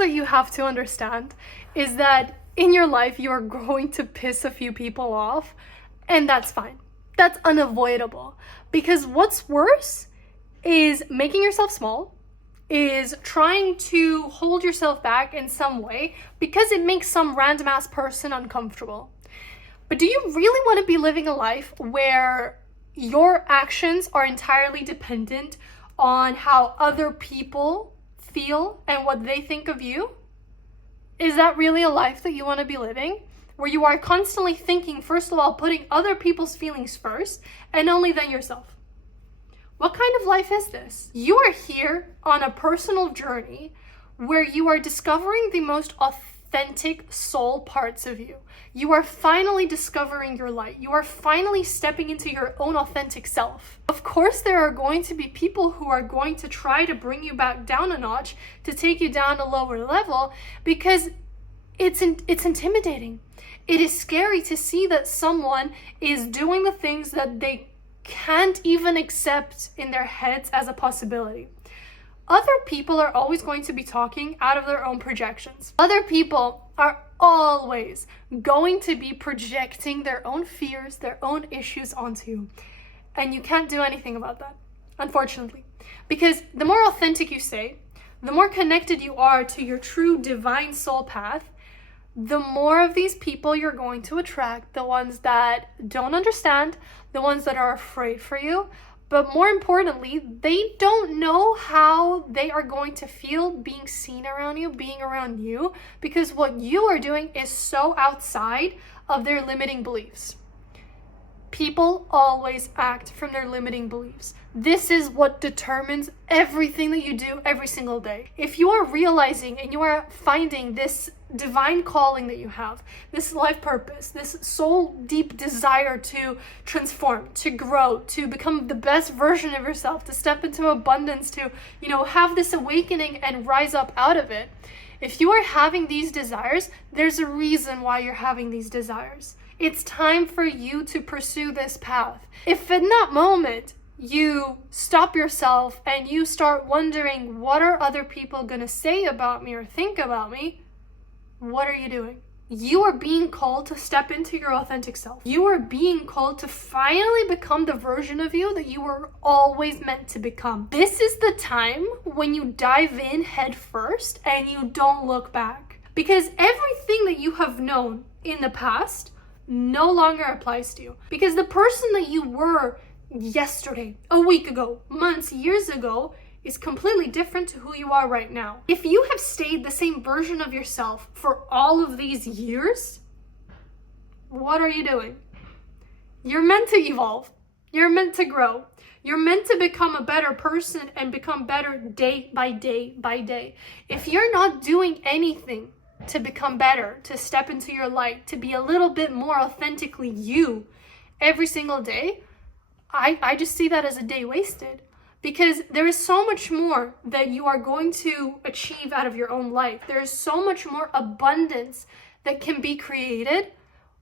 that you have to understand is that in your life, you are going to piss a few people off, and that's fine. That's unavoidable. Because what's worse is making yourself small, is trying to hold yourself back in some way because it makes some random ass person uncomfortable. But do you really want to be living a life where your actions are entirely dependent on how other people feel and what they think of you? Is that really a life that you want to be living? Where you are constantly thinking, first of all, putting other people's feelings first and only then yourself. What kind of life is this? You are here on a personal journey where you are discovering the most authentic soul parts of you. You are finally discovering your light. You are finally stepping into your own authentic self. Of course, there are going to be people who are going to try to bring you back down a notch, to take you down a lower level, because it's intimidating. It is scary to see that someone is doing the things that they can't even accept in their heads as a possibility. Other people are always going to be talking out of their own projections. Other people are always going to be projecting their own fears, their own issues onto you. And you can't do anything about that, unfortunately. Because the more authentic you stay, the more connected you are to your true divine soul path, the more of these people you're going to attract, the ones that don't understand, the ones that are afraid for you, but more importantly, they don't know how they are going to feel being seen around you, being around you, because what you are doing is so outside of their limiting beliefs. People always act from their limiting beliefs. This is what determines everything that you do every single day. If you are realizing and you are finding this divine calling that you have, this life purpose, this soul deep desire to transform, to grow, to become the best version of yourself, to step into abundance, to, have this awakening and rise up out of it. If you are having these desires, there's a reason why you're having these desires. It's time for you to pursue this path. If in that moment you stop yourself and you start wondering, what are other people going to say about me or think about me? What are you doing? You are being called to step into your authentic self. You are being called to finally become the version of you that you were always meant to become. This is the time when you dive in head first and you don't look back. Because everything that you have known in the past no longer applies to you. Because the person that you were yesterday, a week ago, months, years ago, is completely different to who you are right now. If you have stayed the same version of yourself for all of these years, what are you doing? You're meant to evolve. You're meant to grow. You're meant to become a better person and become better day by day by day. If you're not doing anything to become better, to step into your light, to be a little bit more authentically you every single day, I just see that as a day wasted. Because there is so much more that you are going to achieve out of your own life. There is so much more abundance that can be created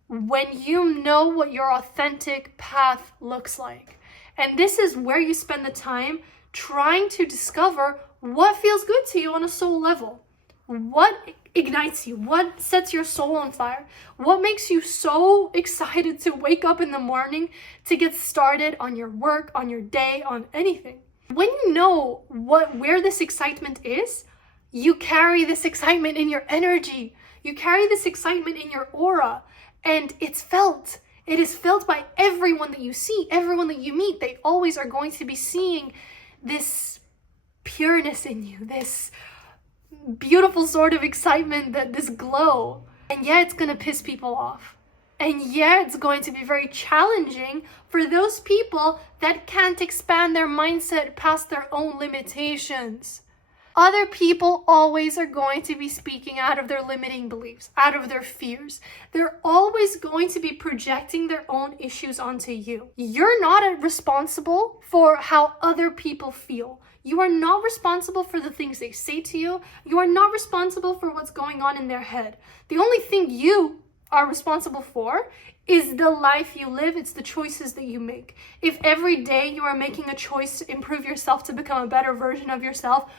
when you know what your authentic path looks like. And this is where you spend the time trying to discover what feels good to you on a soul level. What ignites you? What sets your soul on fire? What makes you so excited to wake up in the morning to get started on your work, on your day, on anything? When you know where this excitement is, you carry this excitement in your energy. You carry this excitement in your aura, and it's felt. It is felt by everyone that you see, everyone that you meet. They always are going to be seeing this pureness in you, this beautiful sort of excitement, this glow. And yeah, it's gonna piss people off. And yeah, it's going to be very challenging for those people that can't expand their mindset past their own limitations. Other people always are going to be speaking out of their limiting beliefs, out of their fears. They're always going to be projecting their own issues onto you. You're not responsible for how other people feel. You are not responsible for the things they say to you. You are not responsible for what's going on in their head. The only thing you are responsible for is the life you live. It's the choices that you make. If every day you are making a choice to improve yourself, to become a better version of yourself,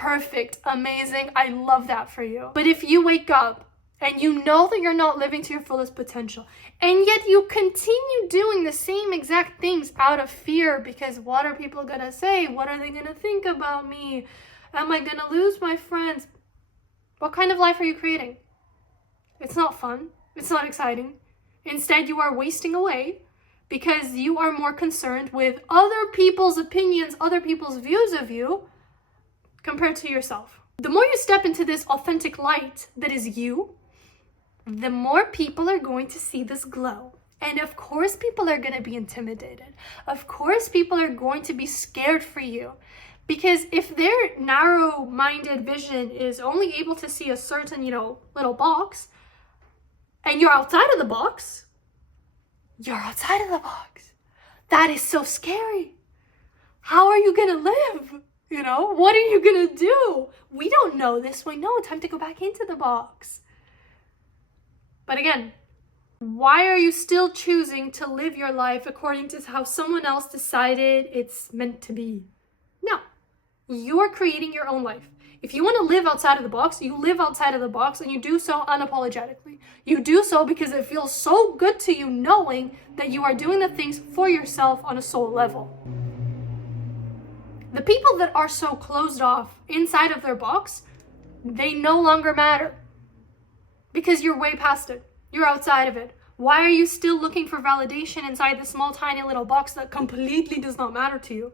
perfect, amazing. I love that for you. But if you wake up and you know that you're not living to your fullest potential, and yet you continue doing the same exact things out of fear because what are people gonna say? What are they gonna think about me? Am I gonna lose my friends? What kind of life are you creating? It's not fun. It's not exciting. Instead, you are wasting away because you are more concerned with other people's opinions, other people's views of you compared to yourself. The more you step into this authentic light that is you, the more people are going to see this glow. And of course, people are going to be intimidated. Of course, people are going to be scared for you. Because if their narrow-minded vision is only able to see a certain, little box, and you're outside of the box, you're outside of the box. That is so scary. How are you going to live? What are you going to do? We don't know this way. No, time to go back into the box. But again, why are you still choosing to live your life according to how someone else decided it's meant to be? No, you are creating your own life. If you want to live outside of the box, you live outside of the box, and you do so unapologetically. You do so because it feels so good to you knowing that you are doing the things for yourself on a soul level. The people that are so closed off inside of their box, they no longer matter because you're way past it. You're outside of it. Why are you still looking for validation inside this small, tiny little box that completely does not matter to you?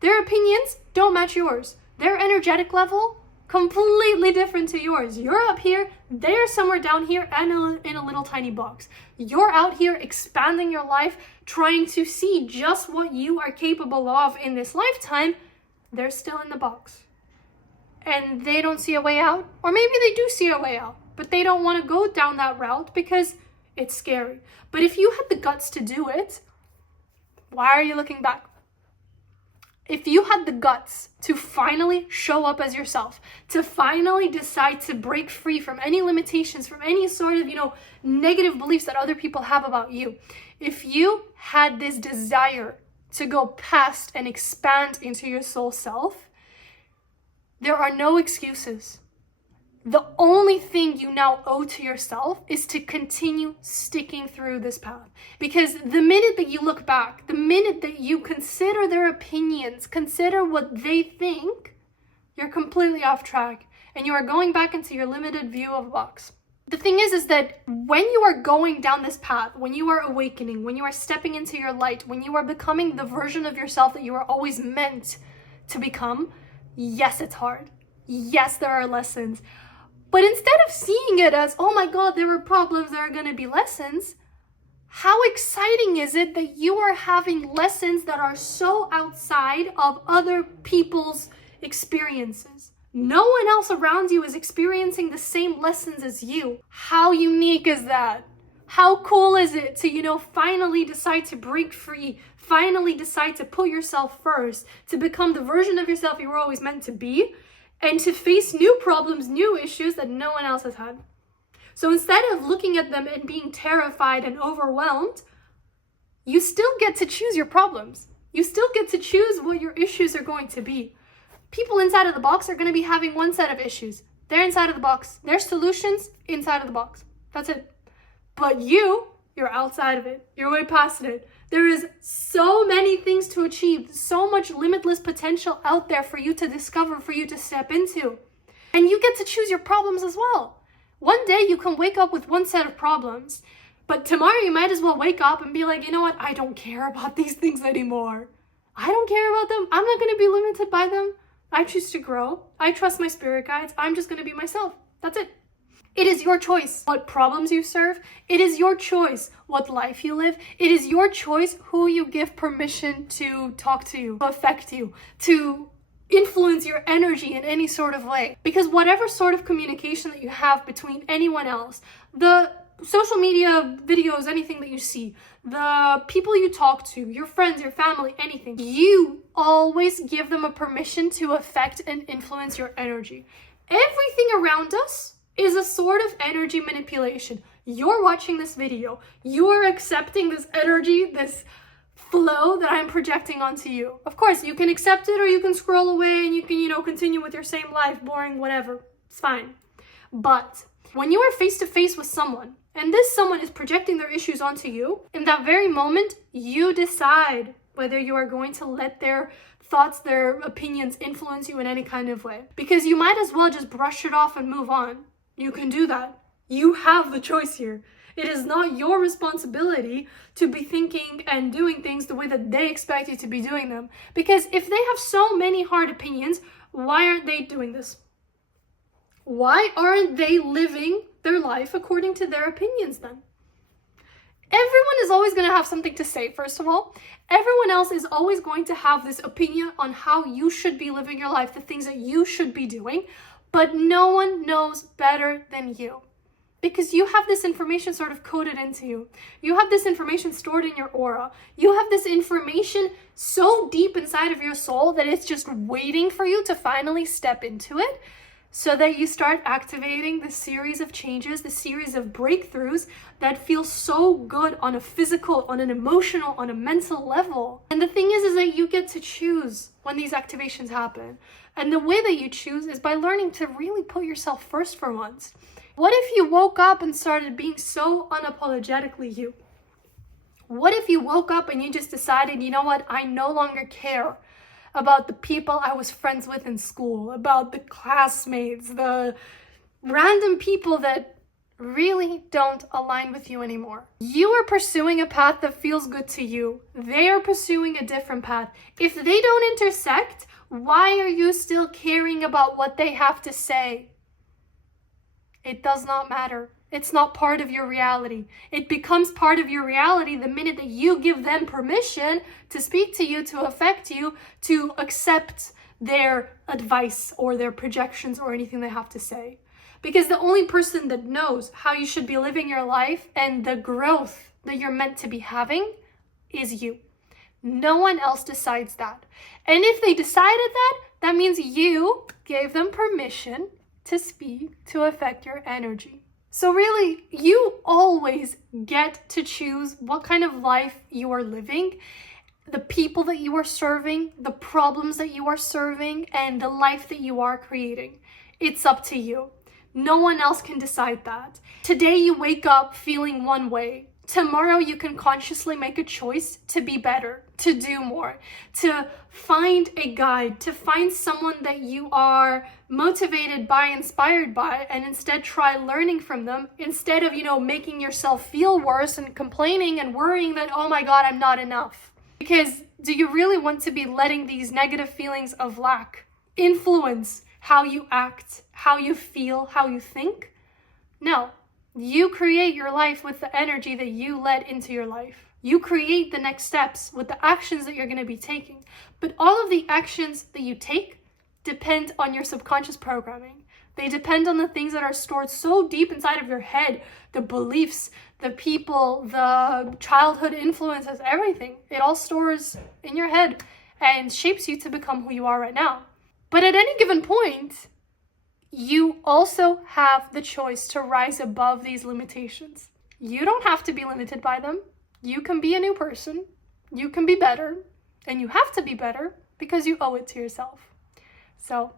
Their opinions don't match yours. Their energetic level, completely different to yours. You're up here, they're somewhere down here and in a little tiny box. You're out here expanding your life, trying to see just what you are capable of in this lifetime. They're still in the box. And they don't see a way out, or maybe they do see a way out, but they don't want to go down that route because it's scary. But if you had the guts to do it, why are you looking back? If you had the guts to finally show up as yourself, to finally decide to break free from any limitations, from any sort of, negative beliefs that other people have about you, if you had this desire to go past and expand into your soul self, there are no excuses. The only thing you now owe to yourself is to continue sticking through this path. Because the minute that you look back, the minute that you consider their opinions, consider what they think, you're completely off track and you are going back into your limited view of a box. The thing is that when you are going down this path, when you are awakening, when you are stepping into your light, when you are becoming the version of yourself that you are always meant to become, yes, it's hard. Yes, there are lessons. But instead of seeing it as, oh my God, there are problems, there are going to be lessons, how exciting is it that you are having lessons that are so outside of other people's experiences? No one else around you is experiencing the same lessons as you. How unique is that? How cool is it to, finally decide to break free, finally decide to put yourself first, to become the version of yourself you were always meant to be, and to face new problems, new issues that no one else has had. So instead of looking at them and being terrified and overwhelmed, you still get to choose your problems. You still get to choose what your issues are going to be. People inside of the box are going to be having one set of issues. They're inside of the box. Their solutions inside of the box. That's it. But you're outside of it. You're way past it. There is so many things to achieve, so much limitless potential out there for you to discover, for you to step into. And you get to choose your problems as well. One day you can wake up with one set of problems, but tomorrow you might as well wake up and be like, you know what? I don't care about these things anymore. I don't care about them. I'm not going to be limited by them. I choose to grow. I trust my spirit guides. I'm just going to be myself. That's it. It is your choice what problems you serve. It is your choice what life you live. It is your choice who you give permission to talk to you, to affect you, to influence your energy in any sort of way. Because whatever sort of communication that you have between anyone else, the social media videos, anything that you see, the people you talk to, your friends, your family, anything, you always give them a permission to affect and influence your energy. Everything around us is a sort of energy manipulation. You're watching this video, you're accepting this energy, this flow that I'm projecting onto you. Of course, you can accept it or you can scroll away and you can, continue with your same life, boring, whatever. It's fine. But when you are face to face with someone and this someone is projecting their issues onto you, in that very moment, you decide whether you are going to let their thoughts, their opinions influence you in any kind of way. Because you might as well just brush it off and move on. You can do that. You have the choice here. It is not your responsibility to be thinking and doing things the way that they expect you to be doing them. Because if they have so many hard opinions, why aren't they doing this? Why aren't they living their life according to their opinions then? Everyone is always going to have something to say, first of all. Everyone else is always going to have this opinion on how you should be living your life, the things that you should be doing, but no one knows better than you. Because you have this information sort of coded into you. You have this information stored in your aura. You have this information so deep inside of your soul that it's just waiting for you to finally step into it so that you start activating the series of changes, the series of breakthroughs that feel so good on a physical, on an emotional, on a mental level. And the thing is that you get to choose when these activations happen. And the way that you choose is by learning to really put yourself first for once. What if you woke up and started being so unapologetically you? What if you woke up and you just decided, you know what, I no longer care about the people I was friends with in school, about the classmates, the random people that really don't align with you anymore. You are pursuing a path that feels good to you. They are pursuing a different path. If they don't intersect, why are you still caring about what they have to say? It does not matter. It's not part of your reality. It becomes part of your reality the minute that you give them permission to speak to you, to affect you, to accept their advice or their projections or anything they have to say. Because the only person that knows how you should be living your life and the growth that you're meant to be having is you. No one else decides that. And if they decided that, that means you gave them permission to speak, to affect your energy. So really, you always get to choose what kind of life you are living, the people that you are serving, the problems that you are serving, and the life that you are creating. It's up to you. No one else can decide that. Today you wake up feeling one way. Tomorrow you can consciously make a choice to be better, to do more, to find a guide, to find someone that you are motivated by, inspired by, and instead try learning from them instead of, making yourself feel worse and complaining and worrying that, oh my God, I'm not enough. Because do you really want to be letting these negative feelings of lack influence how you act, how you feel, how you think? No. You create your life with the energy that you let into your life. You create the next steps with the actions that you're going to be taking. But all of the actions that you take depend on your subconscious programming. They depend on the things that are stored so deep inside of your head, the beliefs, the people, the childhood influences, everything. It all stores in your head and shapes you to become who you are right now. But at any given point, you also have the choice to rise above these limitations. You don't have to be limited by them. You can be a new person. You can be better. And you have to be better because you owe it to yourself. So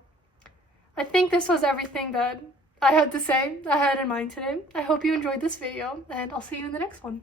I think this was everything that I had to say, I had in mind today. I hope you enjoyed this video, and I'll see you in the next one.